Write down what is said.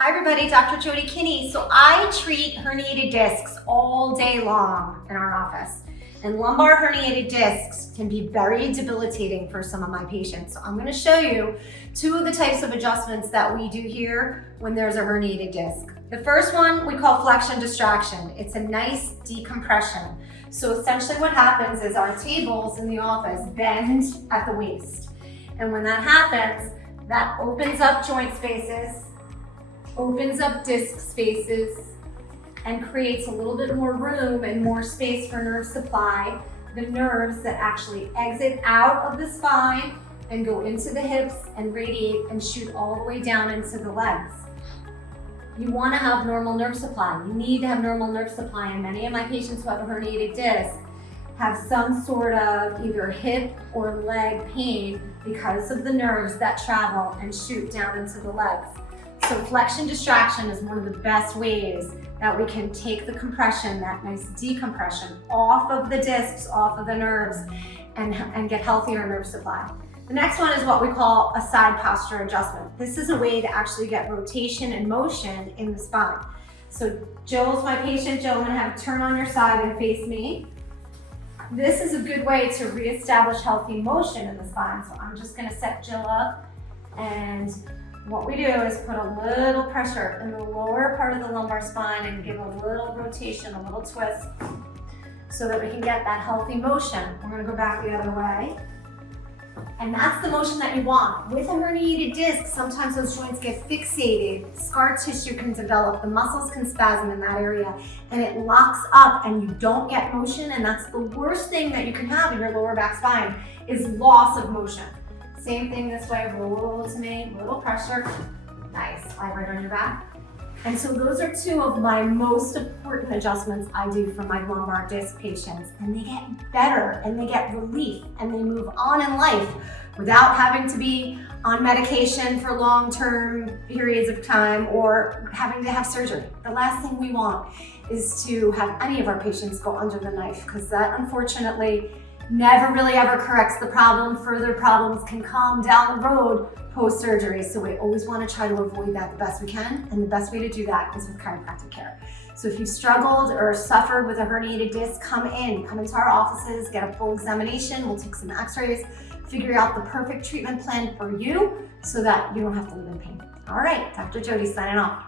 Hi everybody, Dr. 𝗟𝒍𝒂𝒿. So I treat herniated discs all day long in our office. And lumbar herniated discs can be very debilitating for some of my patients. So I'm going to show you two of the types of adjustments that we do here when there's a herniated disc. The first one we call Flexion-Distraction. It's a nice decompression. So essentially what happens is our tables in the office bend at the waist. And when that happens, that opens up joint spaces, opens up disc spaces, and creates a little bit more room and more space for nerve supply. The nerves that actually exit out of the spine and go into the hips and radiate and shoot all the way down into the legs. You want to have normal nerve supply. You need to have normal nerve supply, and many of my patients who have a herniated disc have some sort of either hip or leg pain because of the nerves that travel and shoot down into the legs. So Flexion-Distraction is one of the best ways that we can take the compression, that nice decompression, off of the discs, off of the nerves, and get healthier nerve supply. The next one is what we call a side posture adjustment. This is a way to actually get rotation and motion in the spine. So Joel's my patient. Joel, I'm gonna have you turn on your side and face me. This is a good way to reestablish healthy motion in the spine. So I'm just gonna set Jill up, and what we do is put a little pressure in the lower part of the lumbar spine and give a little rotation, a little twist, so that we can get that healthy motion. We're gonna go back the other way. And that's the motion that you want. With a herniated disc, sometimes those joints get fixated, scar tissue can develop, the muscles can spasm in that area, and it locks up and you don't get motion, and that's the worst thing that you can have in your lower back spine is loss of motion. Same thing this way, roll to me, little pressure. Nice, lie right on your back. And so those are two of my most important adjustments I do for my lumbar disc patients. And they get better and they get relief and they move on in life without having to be on medication for long-term periods of time or having to have surgery. The last thing we want is to have any of our patients go under the knife, because that unfortunately never really ever corrects the problem. Further problems can come down the road post-surgery. So we always want to try to avoid that the best we can. And the best way to do that is with chiropractic care. So if you've struggled or suffered with a herniated disc, come into our offices, get a full examination. We'll take some x-rays, figure out the perfect treatment plan for you so that you don't have to live in pain. All right, Dr. 𝗟𝒍𝒂𝒿 signing off.